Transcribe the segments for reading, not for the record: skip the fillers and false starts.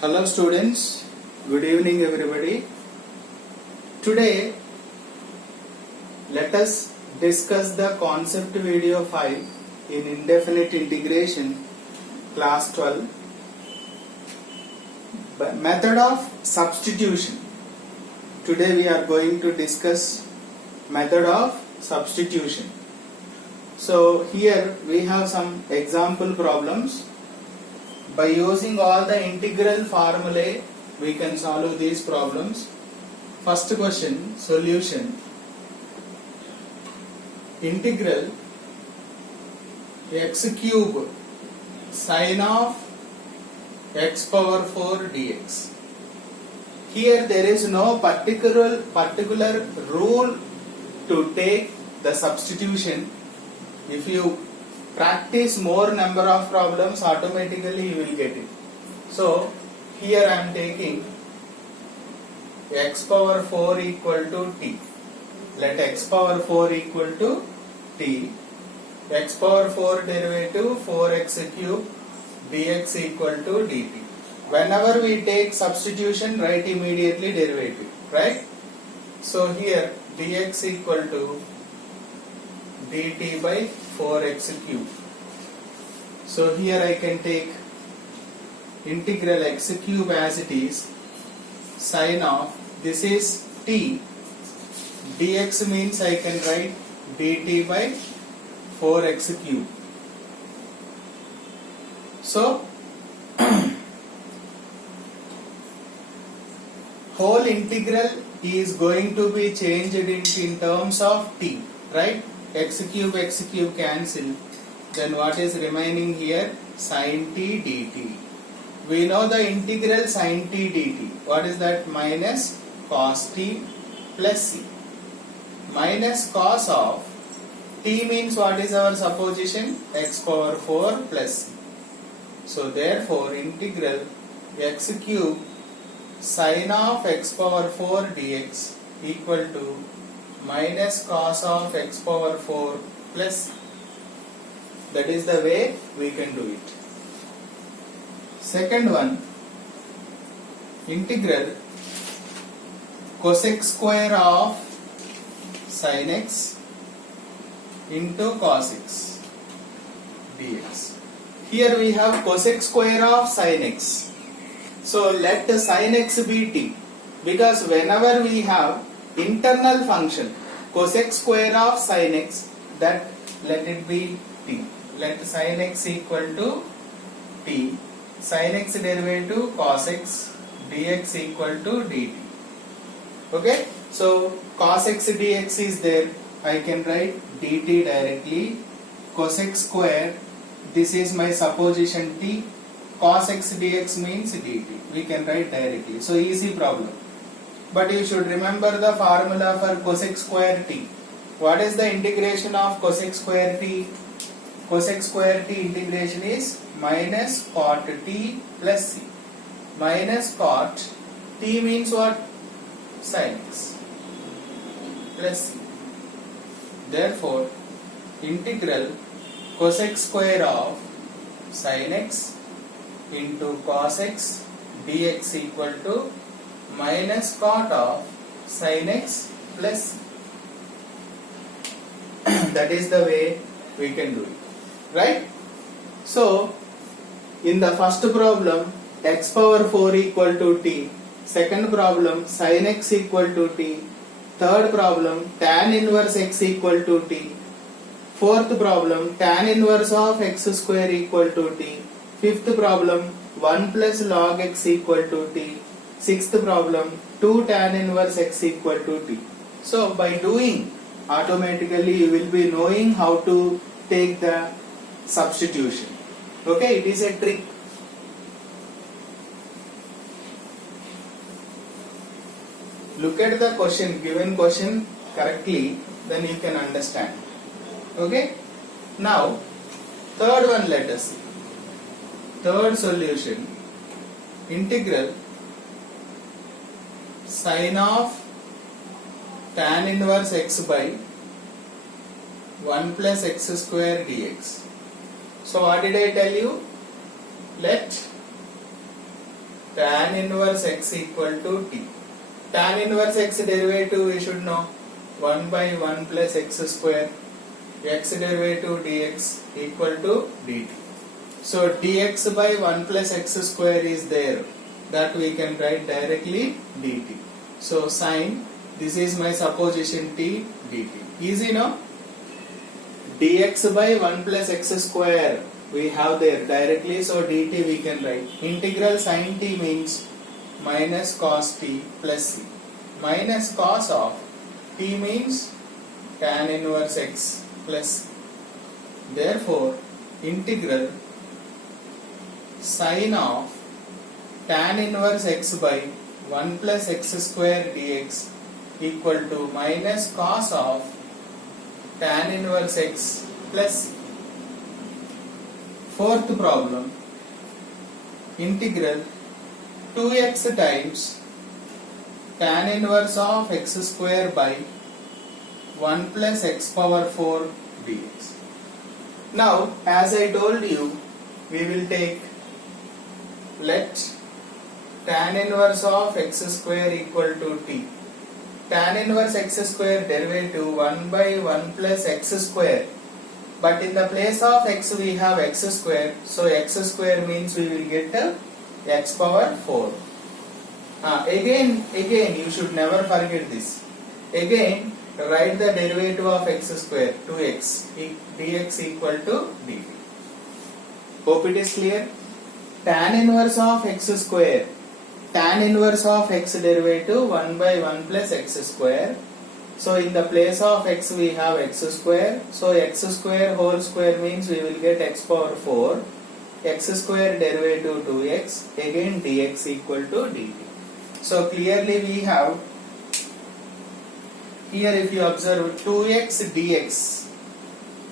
Hello students, good evening everybody. Today let us discuss the concept video 5 in indefinite integration class 12 method of substitution. Today we are going to discuss method of substitution. So here we have some example problems. By using all the integral formulae, we can solve these problems. First question, solution. Integral x cube sine of x power 4 dx. Here there is no particular rule to take the substitution. If you practice more number of problems, automatically you will get it. So here I am taking x power 4 equal to t. Let x power 4 equal to t. X power 4 derivative 4x cube dx equal to dt. Whenever we take substitution, write immediately derivative, right? So here dx equal to dt by 4x cube. So here I can take integral x cube as it is, sine of, this is t, dx means I can write dt by 4x cube. So whole integral is going to be changed in terms of t, right? X cube cancel. Then what is remaining here? Sin t dt. We know the integral sin t dt. What is that? Minus cos t plus c. Minus cos of t means what is our supposition? X power 4 plus c. So therefore integral x cube sin of x power 4 dx equal to minus cos of x power 4 plus. That is the way we can do it. Second one, integral cosec square of sin x into cos x dx. Here we have cosec square of sin x. So let sin x be t, because whenever we have internal function cosec square of sin x, that let it be t. Let sin x equal to t. Sin x derivative cos x dx equal to dt. Okay, so cos x dx is there. I can write dt directly. Cosec square, this is my supposition t. Cos x dx means dt. We can write directly. So easy problem. But you should remember the formula for cosec square t. What is the integration of cosec square t? Cosec square t integration is minus cot t plus c. Minus cot t means what? Sin x plus c. Therefore integral cosec square of sin x into cos x dx equal to minus cot of sin x plus c. That is the way we can do it, right? So in the first problem x power 4 equal to t, second problem sin x equal to t, third problem tan inverse x equal to t, fourth problem tan inverse of x square equal to t, fifth problem 1 plus log x equal to t, sixth problem 2 tan inverse x equal to t. So by doing, automatically you will be knowing how to take the substitution. Okay, it is a trick. Look at the question, given question correctly, then you can understand. Okay, now third one, let us see. Third solution, integral sin of tan inverse x by 1 plus x square dx. So what did I tell you? Let tan inverse x equal to t. Tan inverse x derivative we should know 1 by 1 plus x square, x derivative dx equal to dt. So dx by 1 plus x square is there, that we can write directly dt. So sin, this is my supposition t dt. Easy no? Dx by 1 plus x square we have there directly, so dt we can write. Integral sin t means minus cos t plus c. Minus cos of t means tan inverse x plus c. Therefore, integral sin of tan inverse x by 1 plus x square dx equal to minus cos of tan inverse x plus c. Fourth problem, integral 2x times tan inverse of x square by 1 plus x power 4 dx. Now, as I told you, we will take, let tan inverse of x square equal to t. Tan inverse x square derivative 1 by 1 plus x square. But in the place of x we have x square. So x square means we will get x power 4. Again you should never forget this. Again write the derivative of x square 2x dx equal to dt. Hope it is clear. Tan inverse of x square. Tan inverse of x derivative 1 by 1 plus x square. So in the place of x we have x square. So x square whole square means we will get x power 4. X square derivative 2x. Again dx equal to dt. So clearly we have here, if you observe 2x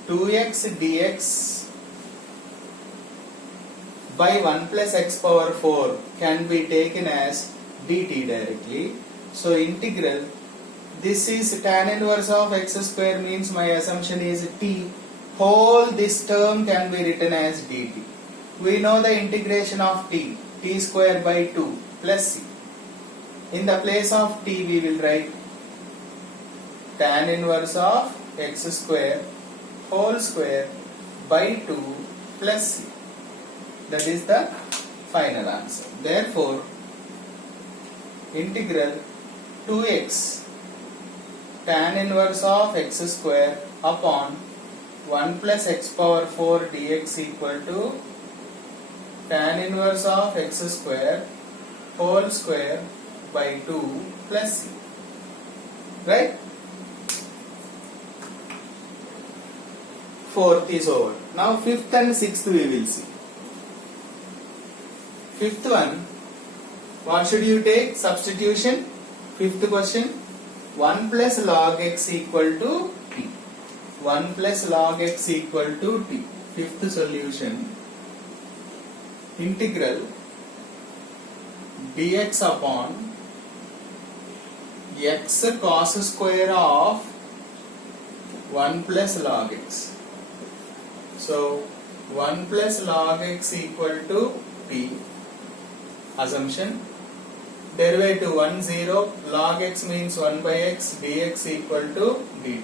dx by 1 plus x power 4 can be taken as dt directly. So integral, this is tan inverse of x square means my assumption is t. Whole this term can be written as dt. We know the integration of t square by 2 plus c. In the place of t we will write tan inverse of x square whole square by 2 plus c. That is the final answer. Therefore, integral 2x tan inverse of x square upon 1 plus x power 4 dx equal to tan inverse of x square whole square by 2 plus c. Right? Fourth is over. Now fifth and sixth we will see. Fifth one, what should you take? Substitution. Fifth question, 1 plus log x equal to t. 1 plus log x equal to t. Fifth solution, integral dx upon x cos square of 1 plus log x. So 1 plus log x equal to t. Assumption, derivative 1 0, log x means 1 by x, dx equal to dt.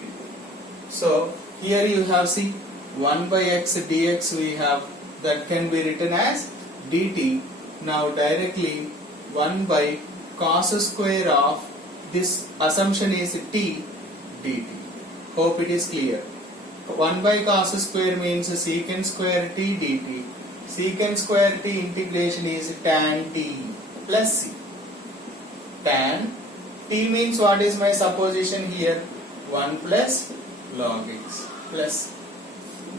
So here you have, see, 1 by x dx we have, that can be written as dt. Now directly 1 by cos square of this assumption is t dt. Hope it is clear. 1 by cos square means secant square t dt. Secant square t integration is tan t plus c. Tan t means, what is my supposition here? 1 plus log x plus.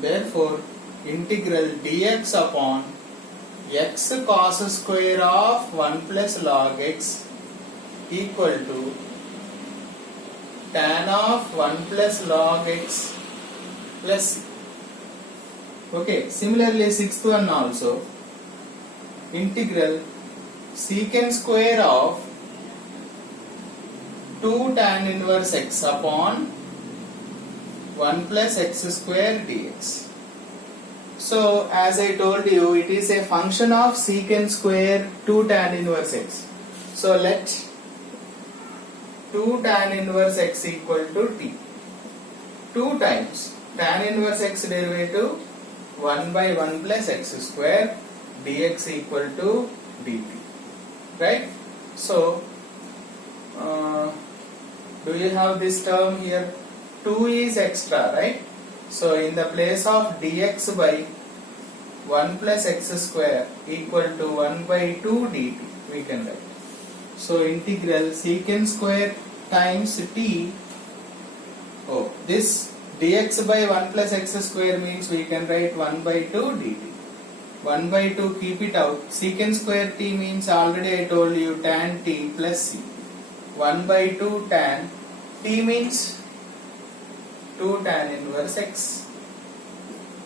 Therefore, integral dx upon x cos square of 1 plus log x equal to tan of 1 plus log x plus c. Okay, similarly sixth one also, integral secant square of 2 tan inverse x upon 1 plus x square dx. So as I told you, it is a function of secant square 2 tan inverse x. So let 2 tan inverse x equal to t. 2 times tan inverse x derivative 1 by 1 plus x square dx equal to dt. Right? So do you have this term here? 2 is extra, right? So in the place of dx by 1 plus x square equal to 1 by 2 dt we can write. So integral secant square times t. Oh, this dx by 1 plus x square means we can write 1 by 2 dt. 1 by 2 keep it out. Secant square t means already I told you tan t plus c. 1 by 2 tan t means 2 tan inverse x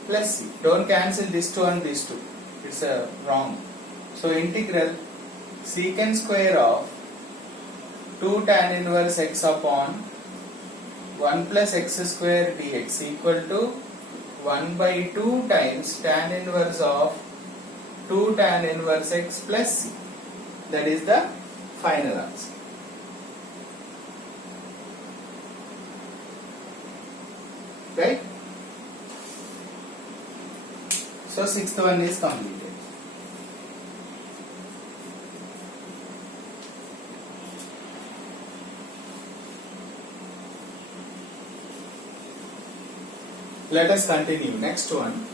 plus c. Don't cancel this 2 and this 2. It's wrong. So integral secant square of 2 tan inverse x upon 1 plus x square dx equal to 1 by 2 times tan inverse of 2 tan inverse x plus c. That is the final answer. Right? So sixth one is completed. Let us continue. Next one.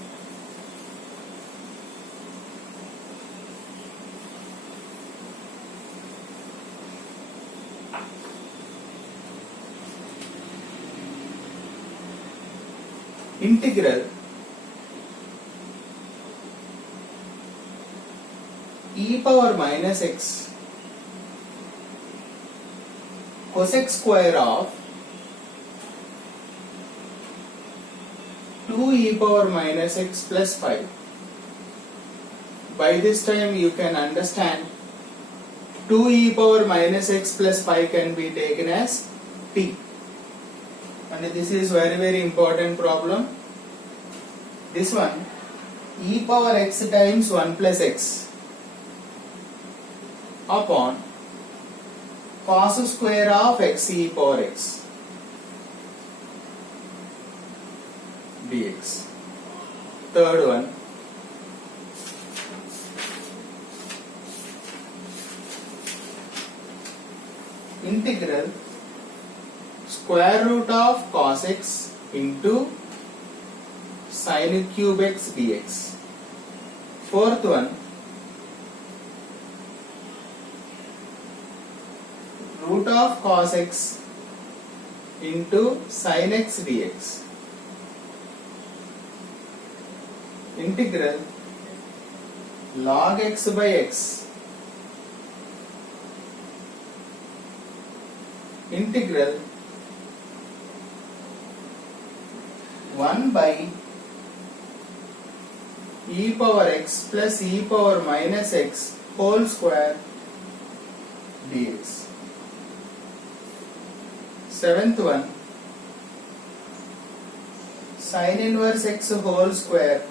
Integral e power minus x cosec square of 2 e power minus x plus 5. By this time you can understand 2 e power minus x plus 5 can be taken as t. And this is very important problem. This one e power x times 1 plus x upon cos square of x e power x dx. Third one, integral square root of cos x into sin cube x dx. Fourth one, root of cos x into sin x dx. Integral log x by x integral 1 by e power x plus e power minus x whole square dx. Seventh one, sin inverse x whole square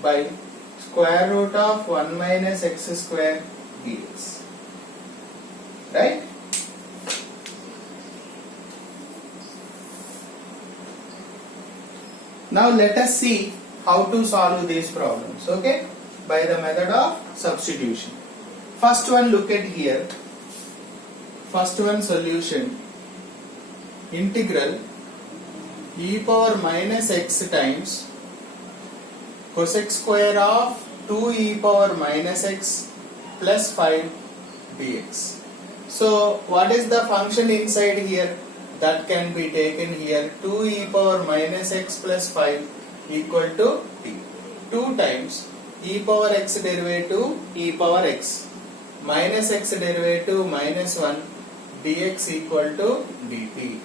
by square root of 1 minus x square dx. Right? Now let us see how to solve these problems, okay? By the method of substitution. First one, look at here. First one solution, integral e power minus x times cosec square of 2 e power minus x plus 5 dx. So what is the function inside here? That can be taken here, 2 e power minus x plus 5 equal to t. 2 times e power x derivative e power x minus x derivative minus 1 dx equal to dt.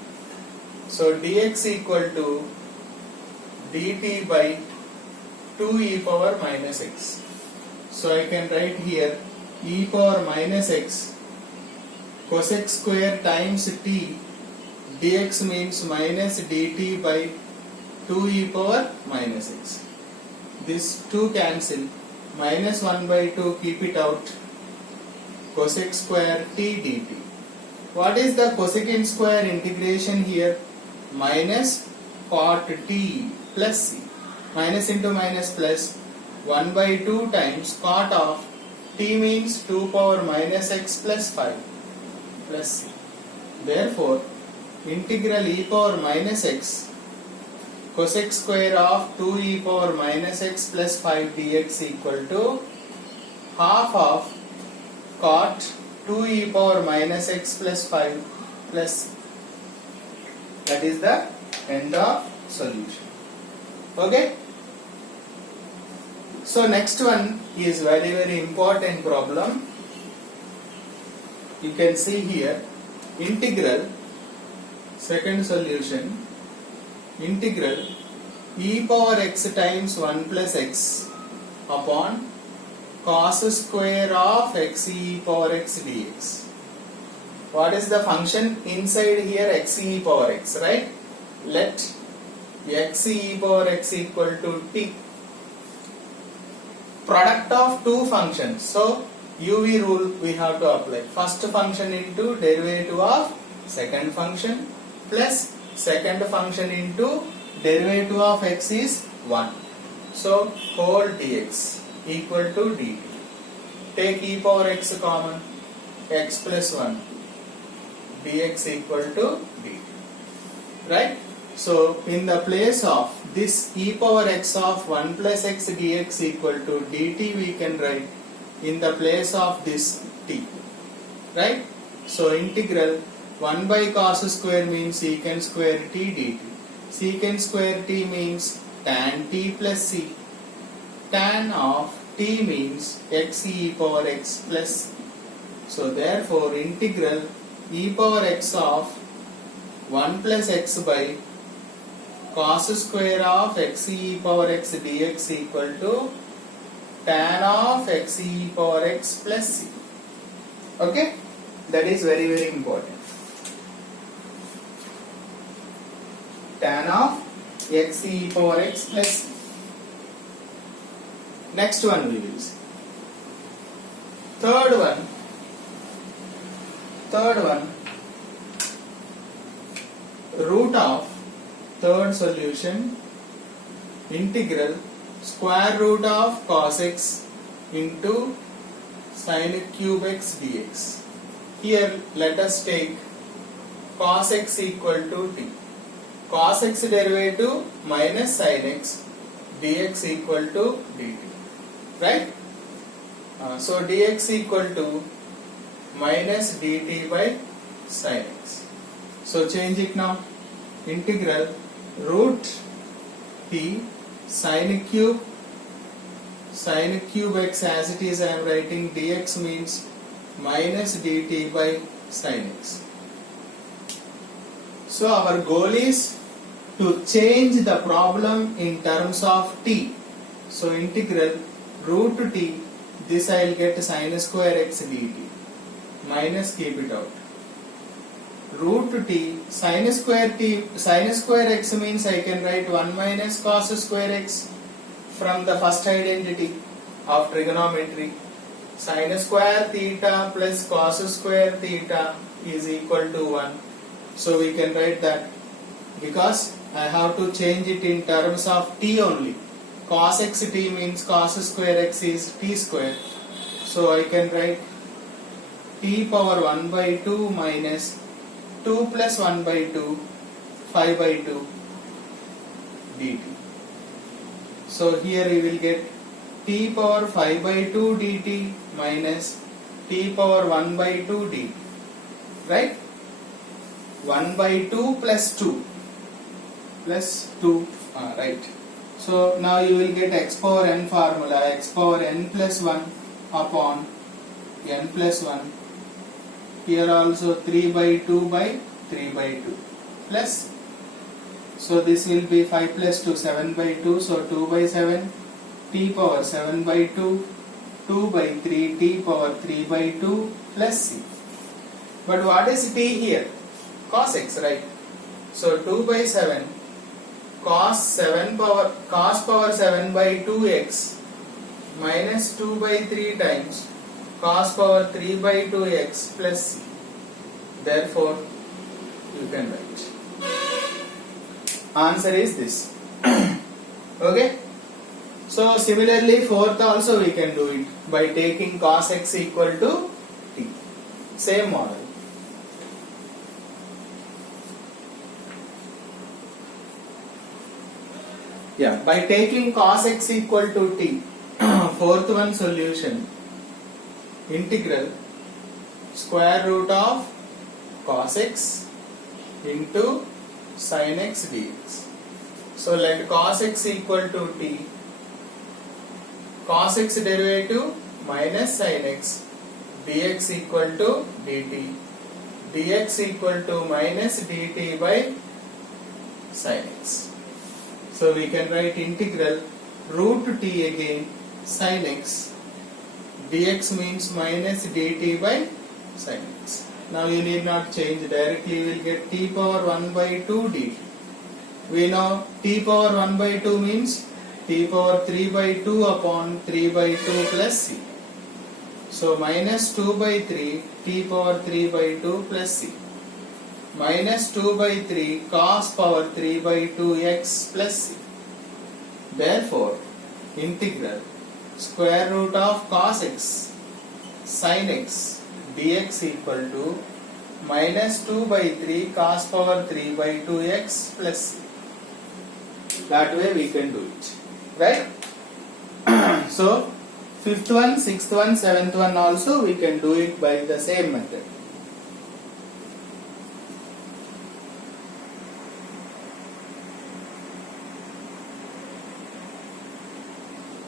So dx equal to dt by 2 e power minus x. So I can write here e power minus x cosec square times t dx means minus dt by 2 e power minus x. This 2 cancel. Minus 1 by 2, keep it out. Cosec square t dt. What is the cosecant square integration here? Minus cot t plus c. Minus into minus plus 1 by 2 times cot of t means 2 power minus x plus 5 plus c. Therefore, integral e power minus x cosec square of 2 e power minus x plus 5 dx equal to half of cot 2 e power minus x plus 5 plus c. That is the end of solution. Okay? So next one is very important problem. You can see here integral, second solution, integral e power x times 1 plus x upon cos square of x e power x dx. What is the function inside here? X e power x, right? Let x e power x equal to t. Product of two functions. So UV rule we have to apply. First function into derivative of second function plus second function into derivative of x is 1. So whole dx equal to dt. Take e power x common, x plus 1 dx equal to dt. Right? So in the place of this e power x of 1 plus x dx equal to dt, we can write in the place of this t. Right? So integral 1 by cos square means secant square t dt. Secant square t means tan t plus c. Tan of t means x e power x plus c. So therefore integral e power x of 1 plus x by cos square of x e power x dx equal to tan of x e power x plus c. Okay? That is very important. Tan of x e power x plus c. Next one we will see. Third one, root of third solution, integral square root of cos x into sin cube x dx. Here let us take cos x equal to t. Cos x derivative minus sin x dx equal to dt. Right? So dx equal to minus dt by sin x. So change it now. Integral root t sin cube x as it is I am writing, dx means minus dt by sin x. So our goal is to change the problem in terms of t. So integral root t, this I will get sin square x dt minus, keep it out, root t sin square x means I can write 1 minus cos square x from the first identity of trigonometry. Sin square theta plus cos square theta is equal to 1. So we can write that, because I have to change it in terms of t only. Cos x t means cos square x is t square. So I can write t power 1 by 2 minus 2 plus 1 by 2, 5 by 2 dt. So here we will get t power 5 by 2 dt minus t power 1 by 2 dt. Right? 1 by 2 plus 2 plus 2. Right. So now you will get x power n formula, x power n plus 1 upon n plus 1. Here also 3 by 2 by 3 by 2 plus, so this will be 5 plus 2, 7 by 2, so 2 by 7, t power 7 by 2, 2 by 3, t power 3 by 2 plus c. But what is t here? Cos x, right? So 2 by 7 cos power 7 by 2x minus 2 by 3 times cos power 3 by 2x plus c. Therefore, you can write. Answer is this. Okay. So similarly, fourth also we can do it by taking cos x equal to t. Same model. Yeah, by taking cos x equal to t, fourth one solution, integral square root of cos x into sin x dx. So let cos x equal to t, cos x derivative minus sin x, dx equal to dt, dx equal to minus dt by sin x. So we can write integral root t again sin x, dx means minus dt by sin x. Now you need not change, directly you will get t power 1 by 2 dt. We know t power 1 by 2 means t power 3 by 2 upon 3 by 2 plus c. So minus 2 by 3 t power 3 by 2 plus c. Minus 2 by 3 cos power 3 by 2x plus c. Therefore, integral square root of cos x sin x dx equal to minus 2 by 3 cos power 3 by 2x plus c. That way we can do it. Right? So, fifth one, sixth one, seventh one also we can do it by the same method.